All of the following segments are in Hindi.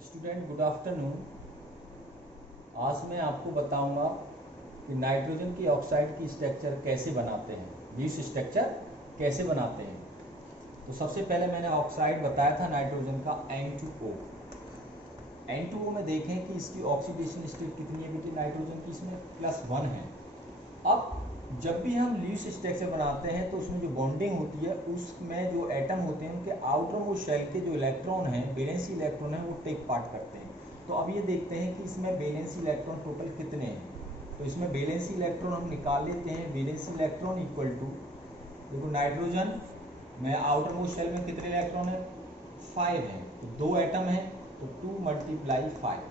Student good afternoon. आज मैं आपको बताऊंगा कि नाइट्रोजन की ऑक्साइड की स्ट्रक्चर कैसे बनाते हैं, बीस स्ट्रक्चर कैसे बनाते हैं। तो सबसे पहले मैंने ऑक्साइड बताया था नाइट्रोजन का N2O। N2O में देखें कि इसकी ऑक्सीडेशन स्टेट कितनी है बेटी, नाइट्रोजन की इसमें +1 है। अब जब भी हम लीव्स स्ट्रक्चर बनाते हैं तो उसमें जो बॉन्डिंग होती है उसमें जो एटम होते हैं उनके आउटर मोस्ट शेल के जो इलेक्ट्रॉन हैं, वैलेंसी इलेक्ट्रॉन है, वो टेक पार्ट करते हैं। तो अब ये देखते हैं कि इसमें वैलेंसी इलेक्ट्रॉन टोटल कितने हैं। तो इसमें वैलेंसी इलेक्ट्रॉन हम निकाल लेते हैं। वैलेंसी इलेक्ट्रॉन इक्वल टू, देखो नाइट्रोजन में आउटर मोस्ट शेल में कितने इलेक्ट्रॉन है, 5 है। तो 2 एटम है तो 2 × 5।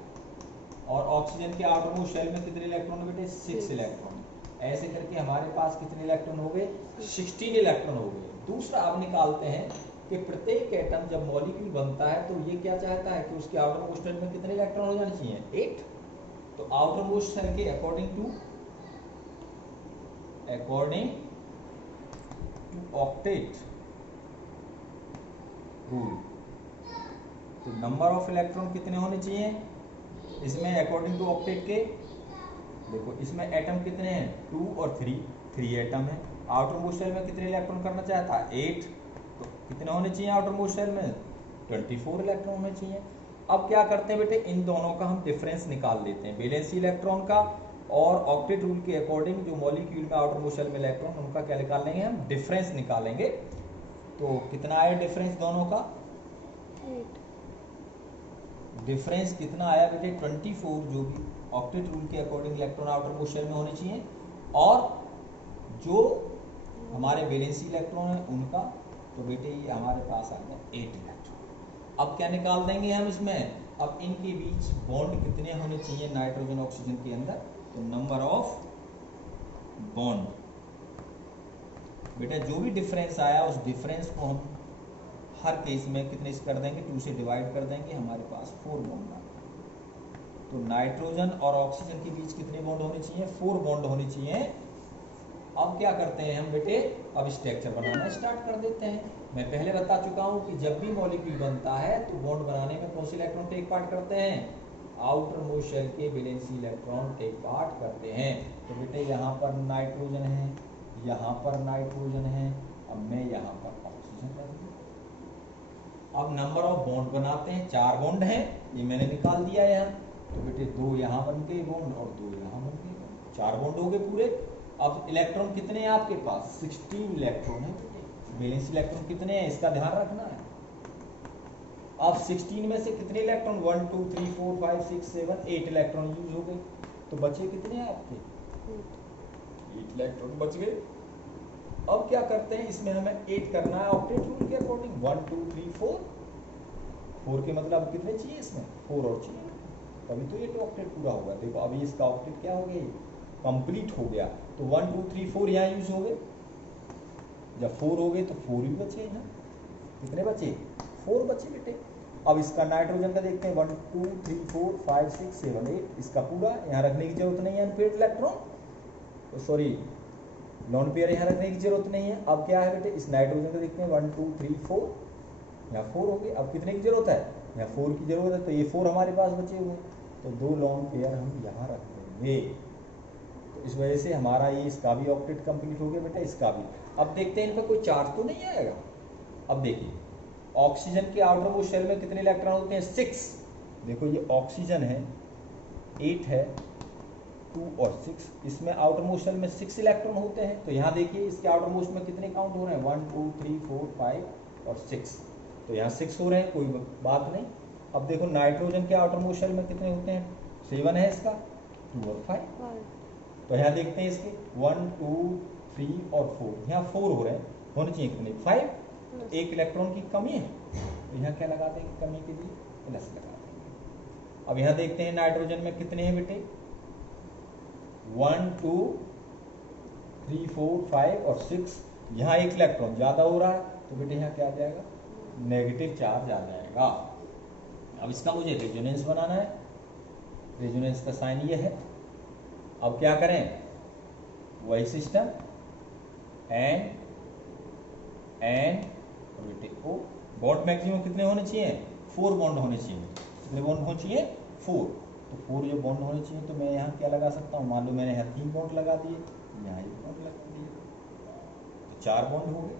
और ऑक्सीजन के आउटर मोस्ट शेल में कितने इलेक्ट्रॉन है बेटे, 6 इलेक्ट्रॉन। ऐसे करके हमारे पास कितने इलेक्ट्रॉन हो गए, 16 इलेक्ट्रॉन हो गए। दूसरा अब निकालते हैं कि प्रत्येक एटम जब मॉलिक्यूल बनता है तो ये क्या चाहता है कि उसके आउटर मोस्ट शेल में कितने इलेक्ट्रॉन हो जाने चाहिए, 8। तो आउटर मोस्ट शेल के अकॉर्डिंग टू ऑक्टेट रूल, तो नंबर ऑफ इलेक्ट्रॉन कितने होने चाहिए इसमें अकॉर्डिंग टू ऑक्टेट के। देखो इसमें एटम कितने हैं, 2 और 3 एटम है। आउटर मोस्ट शेल में कितने इलेक्ट्रॉन करना चाहता है, 8। तो कितने होने चाहिए आउटर मोस्ट शेल में, 24 इलेक्ट्रॉन होने चाहिए। अब क्या करते हैं बेटे, इन दोनों का हम डिफरेंस निकाल लेते हैं, वैलेंसी इलेक्ट्रॉन का और ऑक्टेट रूल के अकॉर्डिंग जो मॉलिक्यूल में आउटर मोस्ट शेल में इलेक्ट्रॉन, उनका क्या निकाल लेंगे हम, डिफरेंस निकालेंगे। तो कितना आया डिफरेंस दोनों का, 8। डिफरेंस कितना आया बेटे, 24, जो भी ऑक्टेट रूल के according electron outer most shell में होने चाहिए। और जो हमारे वैलेंसी इलेक्ट्रॉन है उनका, तो बेटे ये हमारे पास आ गया 8 इलेक्ट्रॉन। अब क्या निकाल देंगे हम इसमें, अब इनके बीच बॉन्ड कितने होने चाहिए नाइट्रोजन ऑक्सीजन के अंदर, तो नंबर ऑफ बॉन्ड। बेटा जो भी डिफरेंस आया उस डिफरेंस को हम हर केस में कितने से कर देंगे, 2 से डिवाइड कर देंगे, हमारे पास 4 बॉन्ड आ गए। तो नाइट्रोजन और ऑक्सीजन के बीच कितने बॉन्ड होने चाहिए, 4 बॉन्ड होने चाहिए। अब क्या करते हैं हम बेटे, अब स्ट्रक्चर बनाना स्टार्ट कर देते हैं। मैं पहले बता चुका हूं कि जब भी मॉलिक्यूल बनता है तो बॉन्ड बनाने में कौन से इलेक्ट्रॉन टेक पार्ट करते हैं, आउटर मोस्ट शेल के वैलेंसी इलेक्ट्रॉन टेक पार्ट करते हैं। तो बेटे यहाँ पर नाइट्रोजन है, यहाँ पर नाइट्रोजन है, अब मैं यहाँ पर ऑक्सीजन रख दूं। अब नंबर ऑफ बॉन्ड बनाते हैं, 4 बॉन्ड हैं, ये मैंने निकाल दिया यहाँ। तो बेटे 2 यहाँ बन गए बॉन्ड और 2 यहाँ बन गए बॉन्ड, 4 बॉन्ड हो गए पूरे। अब इलेक्ट्रॉन कितने हैं आपके पास, 16 इलेक्ट्रॉन है। वैलेंसी इलेक्ट्रॉन कितने हैं इसका ध्यान रखना है। अब 16 में से कितने इलेक्ट्रॉन, 1 2 3 4 5 6 7 8 इलेक्ट्रॉन यूज हो गए। तो बचे कितने हैं आपके, 8 इलेक्ट्रॉन बच गए। अब क्या करते हैं, इसमें हमें 8 करना है ऑक्टेट रूल के अकॉर्डिंग, 1 2 3 4 के मतलब कितने चाहिए इसमें, 4 और चाहिए, तभी तो ये तो ऑक्टेट पूरा होगा। देखो अभी इसका ऑक्टेट क्या हो गया, कंप्लीट हो गया। तो 1 2 3 4 यहाँ यूज हो गए। जब 4 हो गए तो 4 भी बचे यहाँ, कितने बचे, 4 बचे बेटे। अब इसका नाइट्रोजन का देखते हैं, 1 2 3 4 5 6 7 8, इसका पूरा यहाँ रखने की जरूरत नहीं है अनपेयर्ड इलेक्ट्रॉन, तो सॉरी लॉन पेयर यहाँ रखने की जरूरत नहीं है। अब क्या है बेटे, इस नाइट्रोजन का देखते हैं, 1 2 3 4, यहाँ 4 हो गए। अब कितने की जरूरत है, यहाँ 4 की जरूरत है, तो ये 4 हमारे पास बचे हुए, तो 2 लॉन पेयर हम यहाँ रख देंगे। तो इस वजह से हमारा ये इसका भी ऑक्टेट कंप्लीट हो गया बेटा, इसका भी। अब देखते हैं इनका कोई चार्ज तो नहीं आएगा। अब देखिए ऑक्सीजन के आउटर मोस्ट शेल में कितने इलेक्ट्रॉन होते हैं, 6। देखो ये ऑक्सीजन है, 8 है, 2 और 6, इसमें आउटर मोस्ट शेल में 6 इलेक्ट्रॉन होते हैं। तो यहाँ देखिए इसके आउटर मोस्ट में कितने काउंट हो रहे हैं, 1 2 3 4 5 और 6, तो यहाँ 6 हो रहे हैं, कोई बात नहीं। अब देखो नाइट्रोजन के आउटर मोस्ट शेल में कितने होते हैं, 7 है इसका, 2 और 5। तो यहाँ देखते हैं इसके 1 2 3 और 4, यहाँ 4 हो रहे हैं, होने चाहिए कितने, 5। तो 1 इलेक्ट्रॉन की कमी है, तो यहाँ क्या लगा देंगे कमी के लिए, प्लस लगा देंगे। अब यहाँ देखते हैं नाइट्रोजन में कितने हैं बेटे, 1 2 3 4 5 और 6, यहाँ 1 इलेक्ट्रॉन ज्यादा हो रहा है, तो बेटे यहाँ क्या आ जाएगा, नेगेटिव चार्ज आ जाएगा। अब इसका मुझे रेजोनेंस बनाना है, रेजोनेंस का साइन ये है। अब क्या करें, वही सिस्टम, एन बेटे ओ, बॉन्ड मैक्सिमम कितने होने चाहिए, 4 बॉन्ड होने चाहिए। कितने बॉन्ड होने चाहिए 4। तो 4 जो बॉन्ड होने चाहिए तो मैं यहाँ क्या लगा सकता हूँ, मान लो मैंने यहाँ 3 बॉन्ड लगा दिए, यहाँ 1 बॉन्ड लगा दिए, तो 4 बॉन्ड हो गए।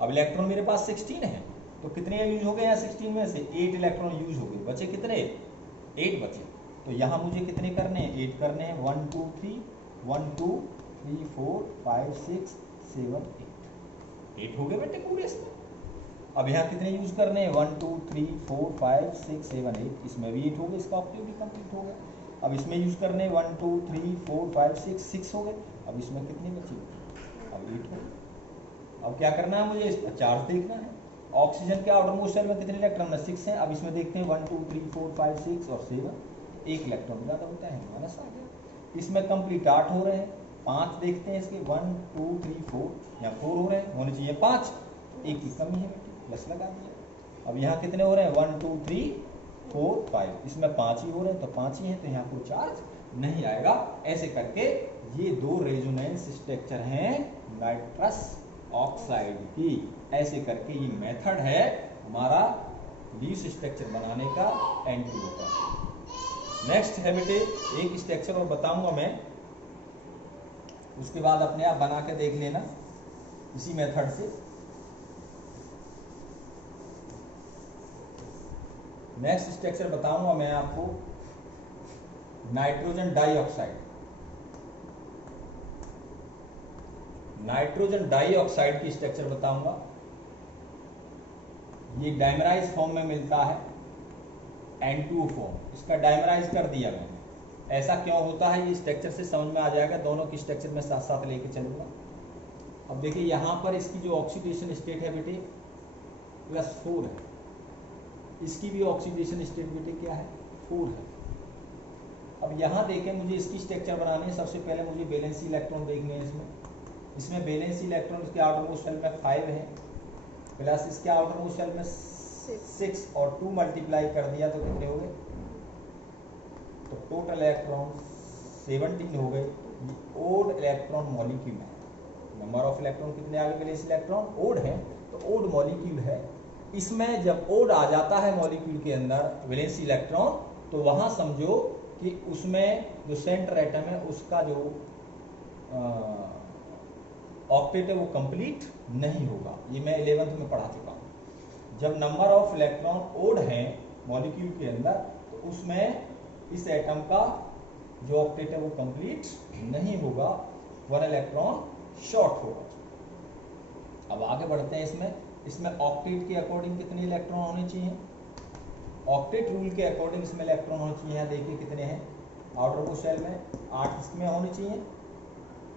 अब इलेक्ट्रॉन मेरे पास 16 है, तो कितने यूज हो गए यहाँ 16 में से 8 इलेक्ट्रॉन यूज हो गए, बचे कितने 8 बचे। तो यहाँ मुझे कितने करने हैं 8 करने हैं, 1 2 3 1 2 3 4 5 6 7 8 हो गए बेटे पूरे इसमें। अब यहाँ कितने यूज करने हैं 1 2 3 4 5 6 7 8, इसमें भी 8 हो गए, इसका ऑक्टेव भी कंप्लीट हो गया। अब इसमें यूज करने 1 2 3 4 5 6 हो गए, अब इसमें कितने बचे, अब 8 हो गए। अब क्या करना है मुझे, इसका चार्ज देखना है। ऑक्सीजन के आउटरमोस्ट शेल में कितने इलेक्ट्रॉन है 6 हैं। अब इसमें देखते हैं 1 2 3 4 5 6 और 7, एक इलेक्ट्रॉन ज़्यादा होता है, माइनस आ गया। इसमें कंप्लीट 8 हो रहे हैं, 5 देखते हैं इसके 1 2 3 4, यहाँ 4 हो रहे हैं, होने चाहिए 5, एक की कमी है बेटी, प्लस लगा दिया। अब यहाँ कितने हो रहे हैं 1 2 3 4 5, इसमें 5 ही हो रहे हैं, तो 5 ही है, तो यहाँ कोई चार्ज नहीं आएगा। ऐसे करके ये 2 रेजोनेंस स्ट्रक्चर हैं नाइट्रस ऑक्साइड की। ऐसे करके ये मेथड है हमारा लीव्स स्ट्रक्चर बनाने का एनटीओ का। नेक्स्ट है बेटे एक स्ट्रक्चर और बताऊंगा मैं, उसके बाद अपने आप बना के देख लेना इसी मेथड से। नेक्स्ट स्ट्रक्चर बताऊंगा मैं आपको नाइट्रोजन डाइऑक्साइड। नाइट्रोजन डाइऑक्साइड की स्ट्रक्चर बताऊंगा। ये डायमराइज फॉर्म में मिलता है, N2O फॉर्म, इसका डायमराइज कर दिया मैंने। ऐसा क्यों होता है ये स्ट्रक्चर से समझ में आ जाएगा, दोनों की स्ट्रक्चर में साथ साथ लेके चलूंगा। अब देखिए यहाँ पर इसकी जो ऑक्सीडेशन स्टेट है बेटे +4 है, इसकी भी ऑक्सीडेशन स्टेट बेटे क्या है 4 है। अब यहाँ देखें मुझे इसकी स्ट्रक्चर बनानी है, सबसे पहले मुझे वैलेंसी इलेक्ट्रॉन देखने हैं इसमें वैलेंसी इलेक्ट्रॉन इसके आउटरमोस्ट शेल में 5 है, प्लस इसके आउटरमोस्ट शेल में 6 और 2 मल्टीप्लाई कर दिया तो कितने हो गए, तो टोटल इलेक्ट्रॉन 17 हो गए। ओड इलेक्ट्रॉन मॉलिक्यूल है, नंबर ऑफ इलेक्ट्रॉन कितने आ गए, वैलेंसी इलेक्ट्रॉन ओड है, तो ओड मॉलिक्यूल है। इसमें जब ओड आ जाता है मॉलिक्यूल के अंदर वैलेंसी इलेक्ट्रॉन, तो वहां समझो कि उसमें जो सेंटर एटम है उसका जो ऑक्टेट है वो कंप्लीट नहीं होगा। ये मैं 11th में पढ़ा चुका हूँ। जब नंबर ऑफ इलेक्ट्रॉन ओड है मॉलिक्यूल के अंदर, तो उसमें इस एटम का जो ऑक्टेट है वो कंप्लीट नहीं होगा, 1 इलेक्ट्रॉन शॉर्ट होगा। अब आगे बढ़ते हैं इसमें ऑक्टेट के अकॉर्डिंग कितने इलेक्ट्रॉन होने चाहिए, ऑक्टेट रूल के अकॉर्डिंग इसमें इलेक्ट्रॉन होने चाहिए। यहाँ देखिए कितने हैं, आउटर मोस्ट शेल में 8 इसमें होने चाहिए,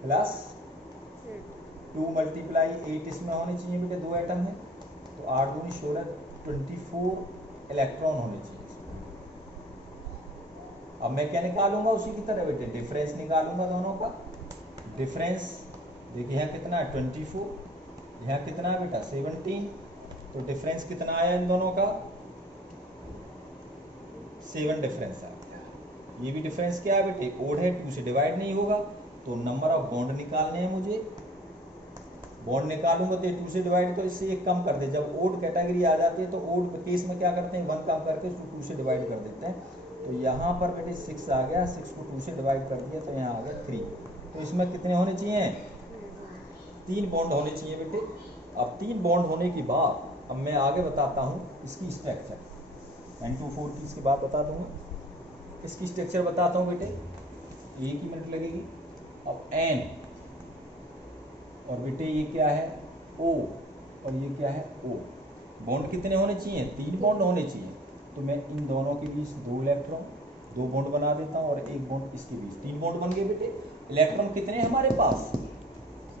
प्लस 2 मल्टीप्लाई 8 इसमें होने चाहिए बेटे, 2 एटम है, तो 8 दूनी 16, 24 इलेक्ट्रॉन होने चाहिए। अब मैं क्या निकालूंगा उसी की तरह बेटे, डिफरेंस निकालूंगा दोनों का। डिफरेंस देखिए यहाँ कितना है 24, यहाँ कितना है बेटा 17, तो डिफरेंस कितना आया इन दोनों का 7 डिफरेंस है। ये भी डिफरेंस क्या है बेटे, ओड है, 2 से डिवाइड नहीं होगा, तो नंबर ऑफ बॉन्ड निकालने हैं मुझे। बॉन्ड निकालूंगा तो 2 से डिवाइड, तो इससे एक कम कर दे। जब ओड कैटेगरी आ जाती है तो ओड केस में क्या करते हैं 1 कम करके उसको 2 से डिवाइड कर देते हैं। तो यहाँ पर बेटे 6 आ गया, 6 को 2 से डिवाइड कर दिया तो यहाँ आ गया 3। तो इसमें कितने होने चाहिए, 3 बॉन्ड होने चाहिए बेटे। अब 3 बॉन्ड होने के बाद अब मैं आगे बताता हूँ इसकी स्ट्रक्चर, N2O4 की इसके बाद बता दूंगा। इसकी स्ट्रक्चर बताता हूँ बेटे, 1 ही मिनट लगेगी। अब N और बेटे ये क्या है O और ये क्या है O। बॉन्ड कितने होने चाहिए, 3 बॉन्ड होने चाहिए। तो मैं इन दोनों के बीच 2 इलेक्ट्रॉन 2 बॉन्ड बना देता हूँ और 1 बॉन्ड इसके बीच, 3 बॉन्ड बन गए बेटे। इलेक्ट्रॉन कितने हैं हमारे पास,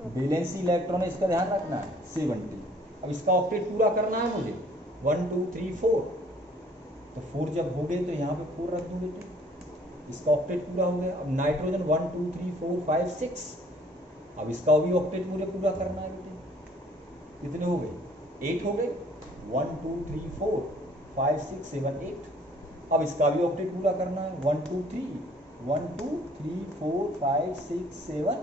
वैलेंसी इलेक्ट्रॉन है, इसका ध्यान रखना है 70। अब इसका ऑक्टेट पूरा करना है मुझे 1 2 3 4, तो 4 जब हो गए तो यहाँ पे 4 रख दूँ बेटे, इसका ऑक्टेट पूरा हो गया। अब नाइट्रोजन 1 2 3 4 5 6, अब इसका भी ऑक्टेट मुझे पूरा करना है बेटे। कितने हो गए, 8 हो गए, 1 2 3 4 5 6 7 8। अब इसका भी ऑक्टेट पूरा करना है 1 2 3 1 2 3 4 5 6 7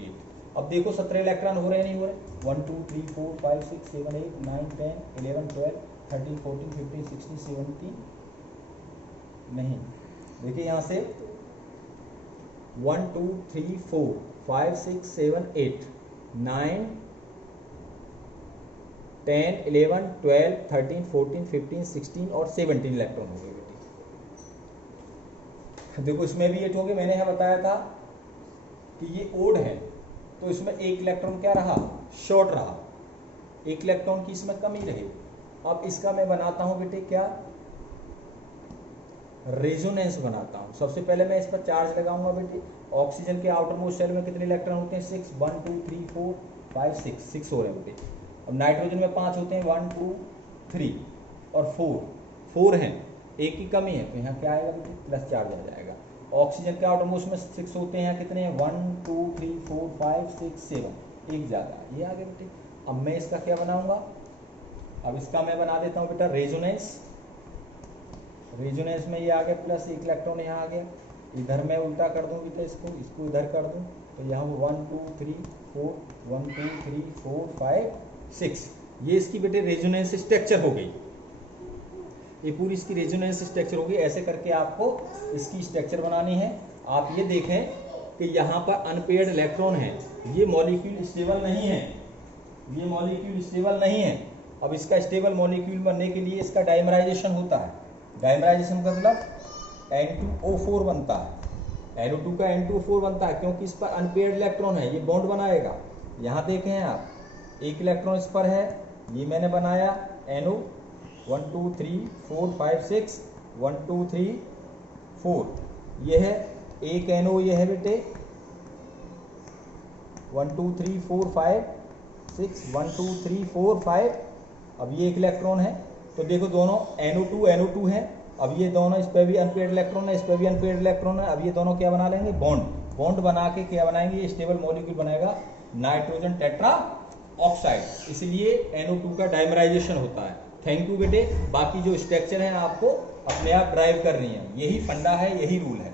8। अब देखो 17 इलेक्ट्रॉन हो रहे हैं नहीं हो रहे, 1 2 3 4 5 6 7 8 9 10 11 12 13 14 15 16 17 नहीं, देखिए यहाँ से 1 2 3 4 5 6 7 8 9 10 11 12 13 14 15 16 और 17 इलेक्ट्रॉन हो गए बेटी। देखो इसमें भी 8 हो गए। मैंने यहाँ बताया था कि ये ओड है, तो इसमें एक इलेक्ट्रॉन क्या रहा, शॉर्ट रहा, एक इलेक्ट्रॉन की इसमें कमी रही। अब इसका मैं बनाता हूं बेटे क्या, रेजोनेंस बनाता हूं। सबसे पहले मैं इस पर चार्ज लगाऊंगा बेटे। ऑक्सीजन के आउटर मोस्ट शेल में कितने इलेक्ट्रॉन होते हैं, 6 1 2 3 4 5 6 हो रहे हैं बेटे। अब नाइट्रोजन में 5 होते हैं, 1 2 3 और 4 हैं, एक की कमी है, तो यहाँ क्या आएगा बेटे, प्लस चार्ज आ जाएगा। ऑक्सीजन के आउटर मोस्ट में 6 होते हैं, कितने हैं, 1 2 3 4 5 6 7, एक ज़्यादा, ये आ गया बेटे। अब मैं इसका क्या बनाऊंगा, अब इसका मैं बना देता हूँ बेटा रेजोनेंस। रेजोनेंस में ये आ गया प्लस, एक इलेक्ट्रॉन यहाँ आ गया। इधर मैं उल्टा कर दूँ बेटा, इसको इधर कर दूँ, तो यहाँ 1 2 3 4 1 2 3 4 5 6, ये इसकी बेटे रेजोनेंस स्ट्रक्चर हो गई। ये पूरी इसकी रेजोनेंस स्ट्रक्चर होगी। ऐसे करके आपको इसकी स्ट्रक्चर बनानी है। आप ये देखें कि यहाँ पर अनपेयर्ड इलेक्ट्रॉन है, ये मॉलिक्यूल स्टेबल नहीं है, ये मॉलिक्यूल स्टेबल नहीं है। अब इसका स्टेबल मॉलिक्यूल बनने के लिए इसका डाइमराइजेशन होता है। डाइमराइजेशन का मतलब N2O4 बनता है, NO2 का N2O4 बनता है, क्योंकि इस पर अनपेयर्ड इलेक्ट्रॉन है, ये बॉन्ड बनाएगा। यहाँ देखें आप, एक इलेक्ट्रॉन इस पर है, ये मैंने बनाया NO 1 2 3 4 5 6 1 2 3 4, ये है एक NO, ये है बेटे 1 2 3 4 5 6 1 2 3 4 5। अब ये एक इलेक्ट्रॉन है, तो देखो दोनों NO2 है। अब ये दोनों, इस पर भी अनपेयर्ड इलेक्ट्रॉन है, इस पर भी अनपेयर्ड इलेक्ट्रॉन है। अब ये दोनों क्या बना लेंगे, बॉन्ड बना के क्या बनाएंगे, ये स्टेबल मॉलिक्यूल बनाएगा नाइट्रोजन टेट्रा ऑक्साइड। इसलिए NO2 का डाइमराइजेशन होता है। थैंक यू बेटे। बाकी जो स्ट्रक्चर है आपको अपने आप ड्राइव करनी है, यही फंडा है, यही रूल है।